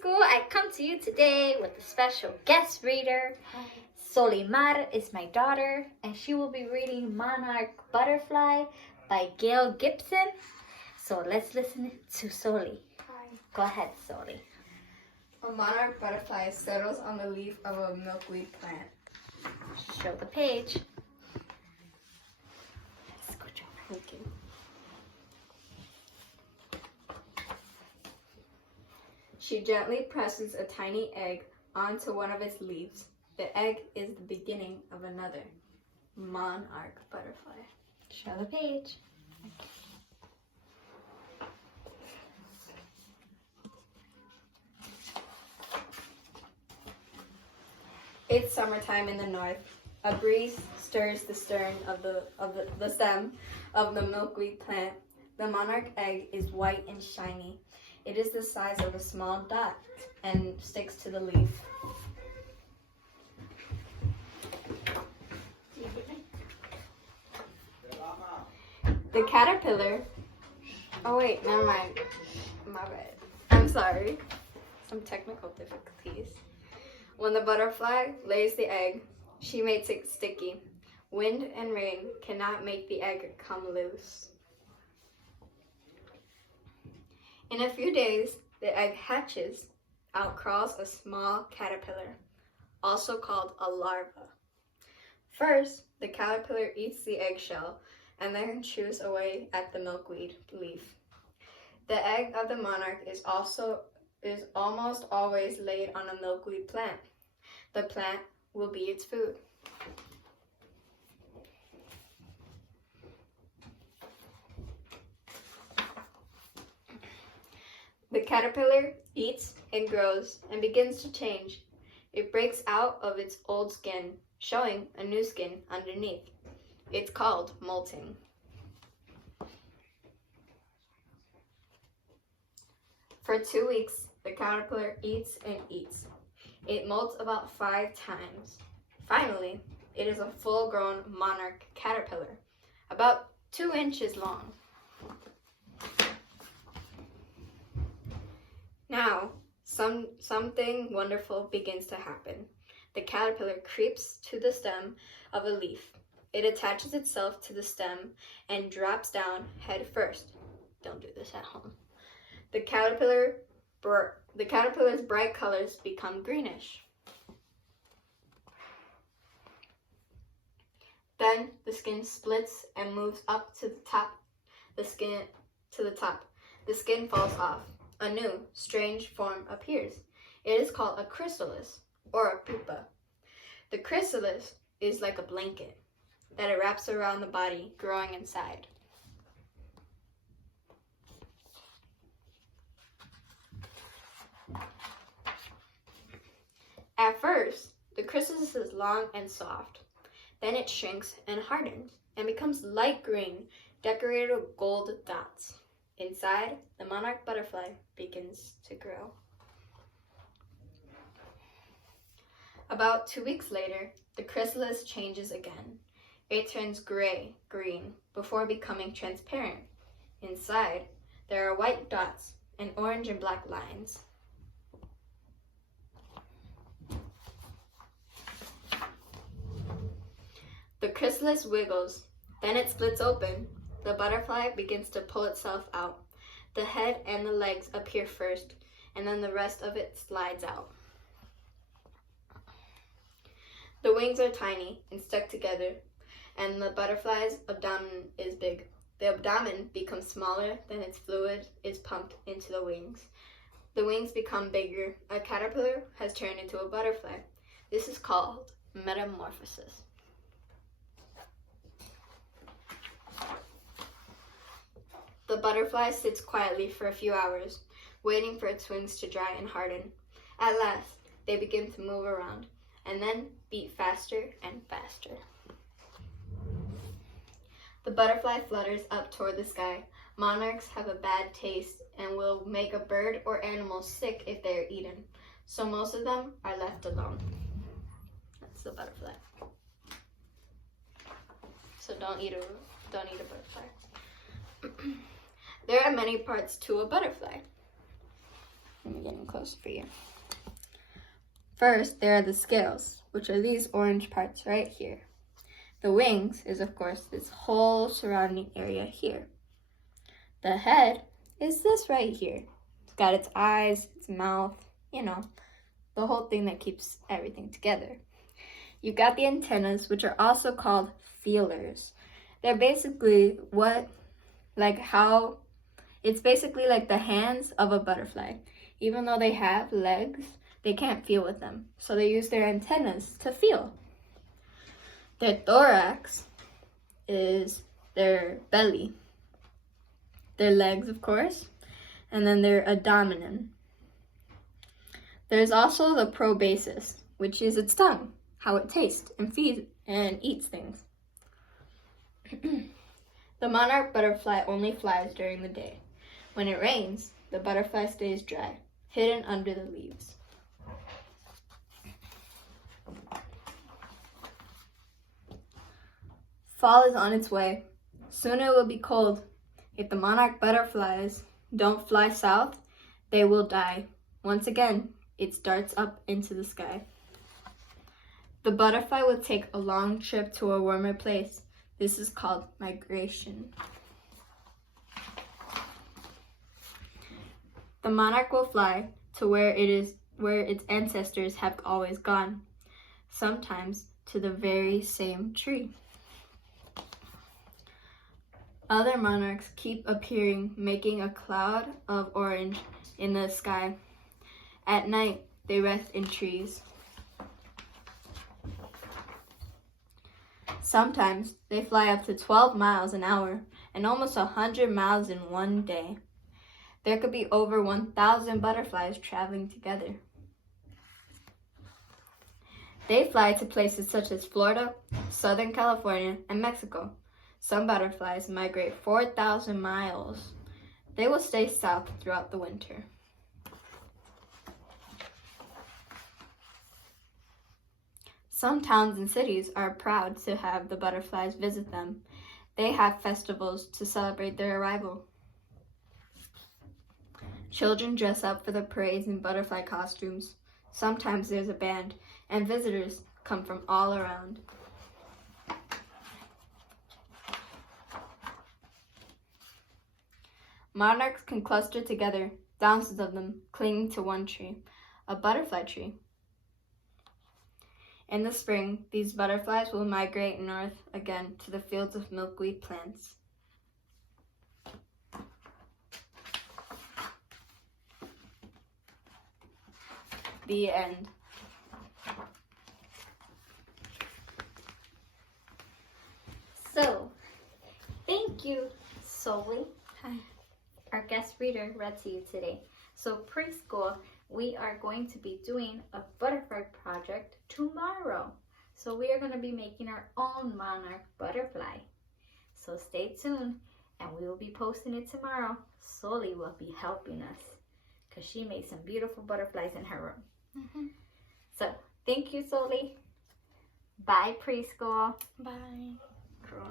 Preschool. I come to you today with a special guest reader. Hi. Soli Mrs is my daughter, and she will be reading Monarch Butterfly by Gail Gibson. So let's listen to Soli. Hi. Go ahead, Soli. A monarch butterfly settles on the leaf of a milkweed plant. Show the page. Okay. She gently presses a tiny egg onto one of its leaves. The egg is the beginning of another monarch butterfly. Show the page. It's summertime in the north. A breeze stirs the stern of the stem of the milkweed plant. The monarch egg is white and shiny. It is the size of a small dot and sticks to the leaf. The caterpillar. Oh wait, never mind. My bad. I'm sorry. Some technical difficulties. When the butterfly lays the egg, she makes it sticky. Wind and rain cannot make the egg come loose. In a few days, the egg hatches. Out crawls a small caterpillar, also called a larva. First, the caterpillar eats the eggshell and then chews away at the milkweed leaf. The egg of the monarch is almost always laid on a milkweed plant. The plant will be its food. The caterpillar eats and grows and begins to change. It breaks out of its old skin, showing a new skin underneath. It's called molting. For 2 weeks, the caterpillar eats and eats. It molts about 5 times. Finally, it is a full-grown monarch caterpillar, about 2 inches long. Now, something wonderful begins to happen. The caterpillar creeps to the stem of a leaf. It attaches itself to the stem and drops down head first. Don't do this at home. The caterpillar's bright colors become greenish. Then the skin splits and moves up to the top. The skin falls off. A new, strange form appears. It is called a chrysalis, or a pupa. The chrysalis is like a blanket that it wraps around the body, growing inside. At first, the chrysalis is long and soft. Then it shrinks and hardens and becomes light green, decorated with gold dots. Inside, the monarch butterfly begins to grow. About 2 weeks later, the chrysalis changes again. It turns gray-green before becoming transparent. Inside, there are white dots and orange and black lines. The chrysalis wiggles, then it splits open. The butterfly begins to pull itself out. The head and the legs appear first, and then the rest of it slides out. The wings are tiny and stuck together, and the butterfly's abdomen is big. The abdomen becomes smaller, then its fluid is pumped into the wings. The wings become bigger. A caterpillar has turned into a butterfly. This is called metamorphosis. The butterfly sits quietly for a few hours, waiting for its wings to dry and harden. At last, they begin to move around, and then beat faster and faster. The butterfly flutters up toward the sky. Monarchs have a bad taste and will make a bird or animal sick if they are eaten, so most of them are left alone. That's the butterfly. So don't eat a butterfly. There are many parts to a butterfly. Let me get in close for you. First, there are the scales, which are these orange parts right here. The wings is, of course, this whole surrounding area here. The head is this right here. It's got its eyes, its mouth, you know, the whole thing that keeps everything together. You've got the antennas, which are also called feelers. They're basically it's basically like the hands of a butterfly. Even though they have legs, they can't feel with them. So they use their antennas to feel. Their thorax is their belly. Their legs, of course, and then their abdomen. There's also the proboscis, which is its tongue, how it tastes and feeds and eats things. The monarch butterfly only flies during the day. When it rains, the butterfly stays dry, hidden under the leaves. Fall is on its way. Soon it will be cold. If the monarch butterflies don't fly south, they will die. Once again, it starts up into the sky. The butterfly will take a long trip to a warmer place. This is called migration. The monarch will fly to where its ancestors have always gone, sometimes to the very same tree. Other monarchs keep appearing, making a cloud of orange in the sky. At night, they rest in trees. Sometimes they fly up to 12 miles an hour and almost 100 miles in one day. There could be over 1,000 butterflies traveling together. They fly to places such as Florida, Southern California, and Mexico. Some butterflies migrate 4,000 miles. They will stay south throughout the winter. Some towns and cities are proud to have the butterflies visit them. They have festivals to celebrate their arrival. Children dress up for the parades in butterfly costumes. Sometimes there's a band, and visitors come from all around. Monarchs can cluster together, thousands of them clinging to one tree, a butterfly tree. In the spring, these butterflies will migrate north again to the fields of milkweed plants. The end. So, thank you, Soli. Hi. Our guest reader read to you today. So preschool, we are going to be doing a butterfly project tomorrow. So we are going to be making our own monarch butterfly. So stay tuned and we will be posting it tomorrow. Soli will be helping us because she made some beautiful butterflies in her room. So thank you, Soli. Bye, preschool. Bye.